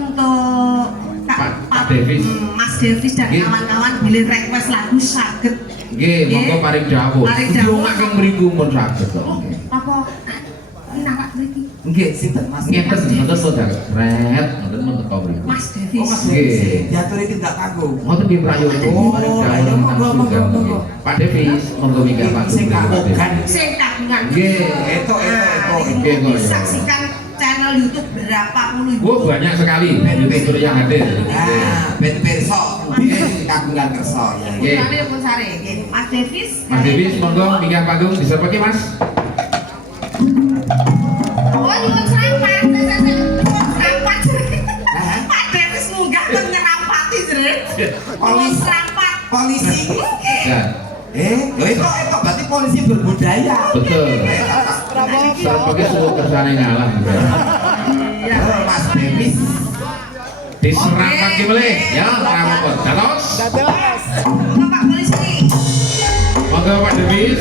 untuk Pak Davis, Mas Davis dan kawan-kawan pilih request lagu saged. Nggih, monggo paring dawuh. Yo mak kang mriku mun saged kok. Apa? Ini nak mriki. Nggih, sinten Mas? Ngeten mboten saudara. Ret, mboten mun teko mriku. Mas Davis. Oh, Mas Davis. Diaturi tindak panggung. Ngoten nggih prayoga. ayo, monggo. Pak Davis, monggo minggah panggung. Sing kagungan. Sing kagungan. Nggih, Eto. Nggih kok. Saksikan channel YouTube berapa puluh ribu. Oh, banyak sekali YouTuber yang hadir. Ah, ben pirsa nggih kagungan kersa ya. Nggih. Putrane pun sare. Nggih. Mas Davis. Mas Davis, monggo minggah panggung bisa pakai Mas. Oh, nyuwun serapat. Serapat. Pak Davis munggah ke nyerampati jere. Polisi serapat. Polisi. Ya, Lho itu berarti polisi berbudaya. betul. Sebagai suhu kersane ngalah. Iya. Oh, Mas Davis. Diserapat gimana? Ya, rampot. Datos. Monggo Pak Polisi. Monggo Pak Davis.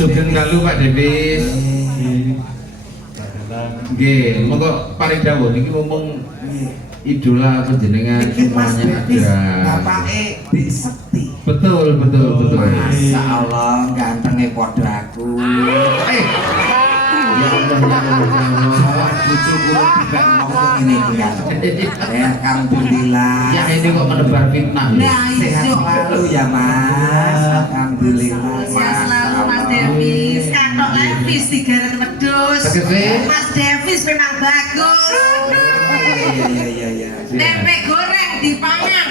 Sugeng dalu Pak Davis. Nggih, monggo paring dawuh niki mumpung idola panjenengan semuanya ada. Bapake Dik Sekti. Betul. Masya Allah, gantengnya padha aku. Ya Allah. Salah bojoku tidak ngomong ini kan. Ya, alhamdulillah. Ya ini kok menebar fitnah. Nah, Sehat iya. selalu ya Mas. Alhamdulillah. Sehat selalu Mas Davis. Katok Levis 300 wedhus. Tegese? Mas Davis memang bagus. Iya. Tempe goreng dipangan.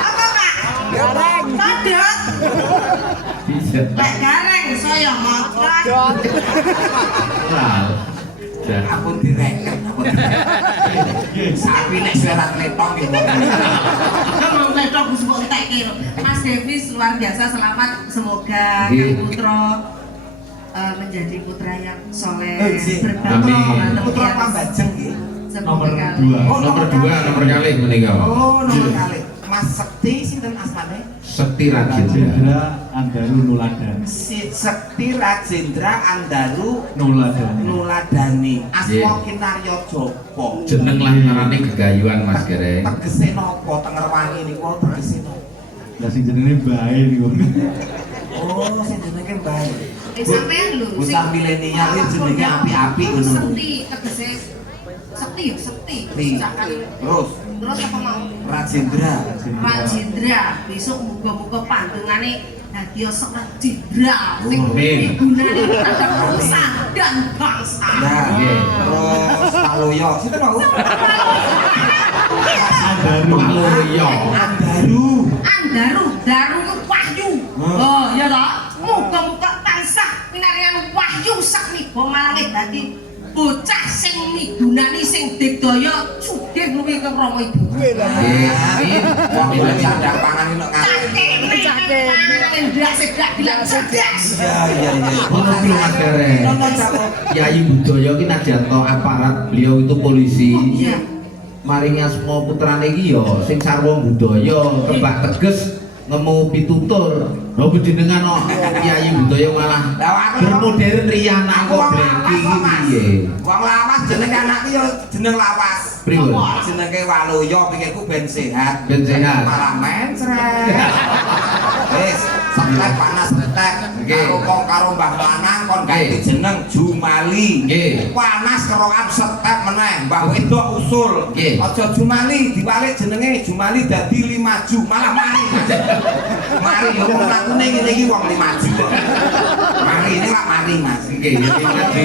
Apa Pak? Goreng. Kodok. Bisa. Lek gareng saya motor. Lal. Aku direket. Sapi nek suara kletok gitu. Kalau kletok Gus mbok entekke lho. Mas Davis luar biasa, selamat, semoga Nggih. Kang Putro menjadi putra yang soleh, Nggih. berbakti Amin. Putra Pambajeng nggih. nomor Nomor 2 nomor kali menikah. Oh, nomor kali. Mas Sekti sinten asmane? Sekti Rajendra. Rajendra Andaru Nuladani. Sekti Rajendra Andaru Nuladani. Nuladani. Asma Nggih. Kinarya Joko. Jeneng lantarane gegayuhan Mas Gereng. Tegese napa Tengerwangi niku tegese napa? Lah sing jenenge bae niku. Oh, sing jenenge bae. Sampean lho Bocah milenial iki jenenge api-api ngono. Sekti tegese Sekti ya Sekti. Sekti. Cakap. Terus apa mau? Rajendra. Rajendra besok muga-muga pandengane dadi Rajendra sing Amin. gunane terhadap perusahaan dan bangsa. Nah, Nggih. terus Paloyo. Sinten mau? Andaru. Paloyo. Andaru, daru ku wahyu. Oh, ya toh. Muga-muga tansah pinarian wahyu sak niku malange dadi bocah sing migunani sing digdaya sugih luwih ke Rama Ibu. Wong iki sadang pangan nek Ndak sedak bilang cerdas. iya. Ngono kuwi Mas Gareng. Yayi Budaya ki nadyanto aparat beliau itu polisi. Iya. Maringi asma putrane iki ya sing sarwa budaya kebak teges ngemu pitutur. Lha jenengan kok Yayi Budaya malah bermodern riyan kok bleki iki piye? Wong lawas jeneng anakku ya jeneng lawas. Pripun? Jenenge Waluyo pikirku ben sehat. Ben sehat. Malah mencret. Wis, setek panas setek. Karo Mbah Lanang kon ganti jeneng Jumali. Nggih. Panas kerokan setek meneh. Mbah wedok usul. Aja Jumali diwalik jenenge Jumali dadi Limaju. Malah mari. Mari yo wong lakune ngene iki wong Limaju. Mari ini lak mari Mas. Nggih, Limaju.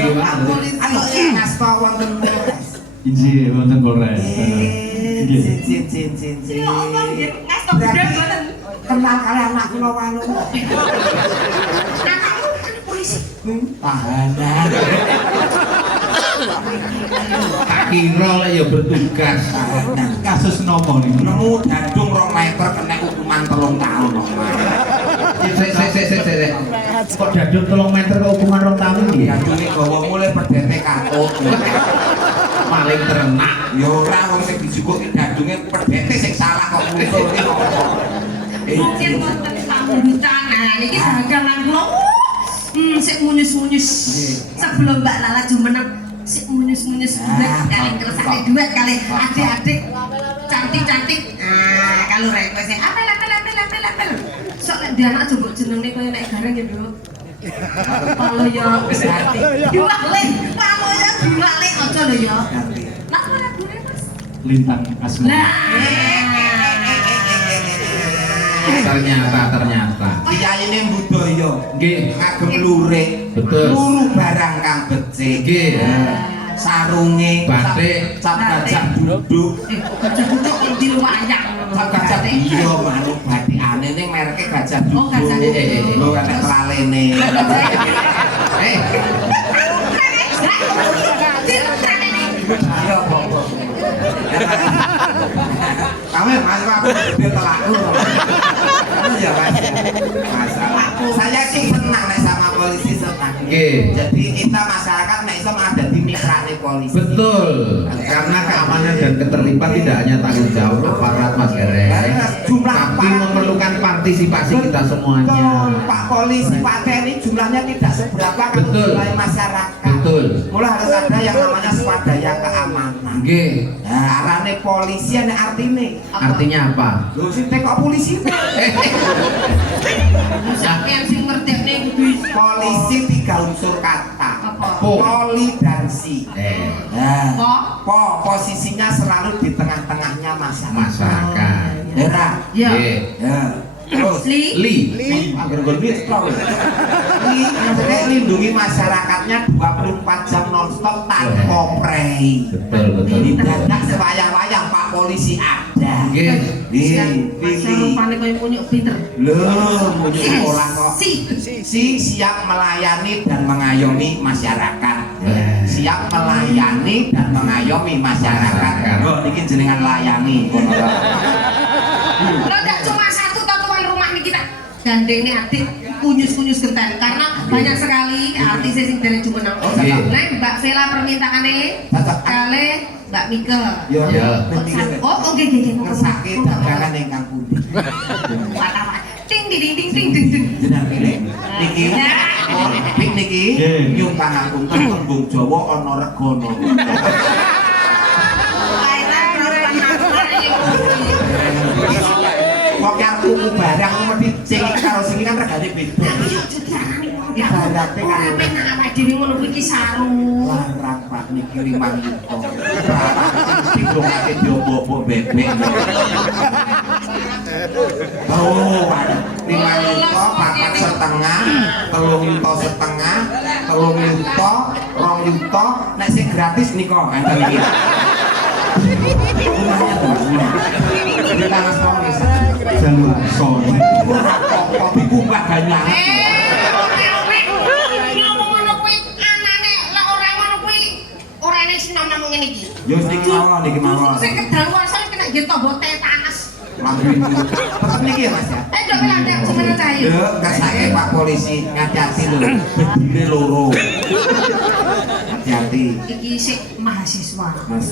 Ayo ngasta wonten Polres. Inji wonten Polres. Nggih. Cin. Ya Allah, nggih. Ngasta bener mboten. Kenal kali anak kula walu. Anakku kan polisi. Tahanan. Tak kira lek ya bertugas. Kasus nopo niku? Nemu dadung 2 meter kena hukuman 3 tahun. Sik. Kok dadung 3 meter kok hukuman 2 tahun iki? Dadunge gawa mulai perdete kartu. Paling terenak. Ya ora wong sing dijukuk dadunge perdete sing salah kok muncul iki kok. Mungkin wonten pambutan. Nah, niki dagangan kula. Sik munyus-munyus. Sebelum Mbak Lala jumeneng sik munyus-munyus duit kali kersane duit kali adik-adik cantik-cantik. Nah, kalau request apel. Sok lek dia anak coba jenenge koyo nek gareng ya, Nduk. Kalau ya wis hati. Diwalik aja lho ya. Lah ora gune, Mas. Lintang Asma. Nah. Ternyata. Kiyayine budaya. Nggih. Ngagem lurik. Betul. Luru barang kang becik. Nggih. Sarunge Batik. cap gajah duduk. Gajah duduk di wayang. Cap gajah iya manuk batikane ning mereke gajah duduk. Oh, gajah duduk. Lho ana kelalene. Ayo kok. Kamu Mas aku dia telaku. Ya Mas. Masalah. Saya sih senang nek sama polisi senang. Nggih. Jadi kita masyarakat nek iso ada di mitrane polisi. Betul. Karena keamanan dan keterlibatan tidak hanya tanggung jawab aparat Mas Gareng, Jumlah tapi aparat memerlukan partisipasi kita semuanya. Betul, Pak Polisi, Pak TNI jumlahnya tidak seberapa kalau Betul. jumlah masyarakat. Betul. Mulai harus ada yang namanya swadaya keamanan. Nggih. Nah, arane polisi ana artine. Artinya apa? Lho sing teko polisi. Sampeyan sing ngertekne kudu Polisi 3 unsur kata. apa? Poli dan si. Nah, Po? posisinya selalu di tengah-tengahnya masyarakat. Masyarakat. Ya. Ya. Nggih. Ya. Terus Li. agar berbit maksudnya lindungi masyarakatnya 24 jam nonstop tanpa prei. Betul. Tidak sewayang-wayang Pak Polisi ada. Nggih. Pilih. Rupane koyo munyuk pinter. Loh, muncul sekolah kok. Si. Siap melayani dan mengayomi masyarakat. Ya. Siap melayani dan mengayomi masyarakat. Oh, ini jenengan layani. Lo enggak cuma satu tau tuan rumah nih kita gandengnya adik kunyus-kunyus genten karena banyak sekali artis sing dari Jumeneng. Nah, Mbak Vela permintaannya kali Mbak Mika. Ya. Oh, oke. Ngesake dagangan ingkang pundi. Ting ding. Jeneng pilih. Niki. Pik niki nyumpang aku tembung Jawa ana regana. Kok yang tuku barang mesti sing karo sing karo regane beda. Ibarate kan penak awake dhewe ngono kuwi ki saru. larang Pak niki 5 yuta. Mesti glongake diobo-obo bebek. Oh, 5 yuta, 4,5, 3 yuta setengah, 3 yuta, 2 yuta, nek sing gratis nika enten iki. Rumahnya tuh. Kita langsung bisa. Jalur son. Ora kok dikubah banyak. sing nom-nom ngene iki. Yo niki mawon iki mawon. Sing kedaluwarsa kena nggih tombol tetanus. Lambe tetep niki ya Mas ya. Ndok landep semono cahe. Yo kersake Pak Polisi hati-hati lho. Bedine loro. Hati-hati. Iki sik mahasiswa. Mas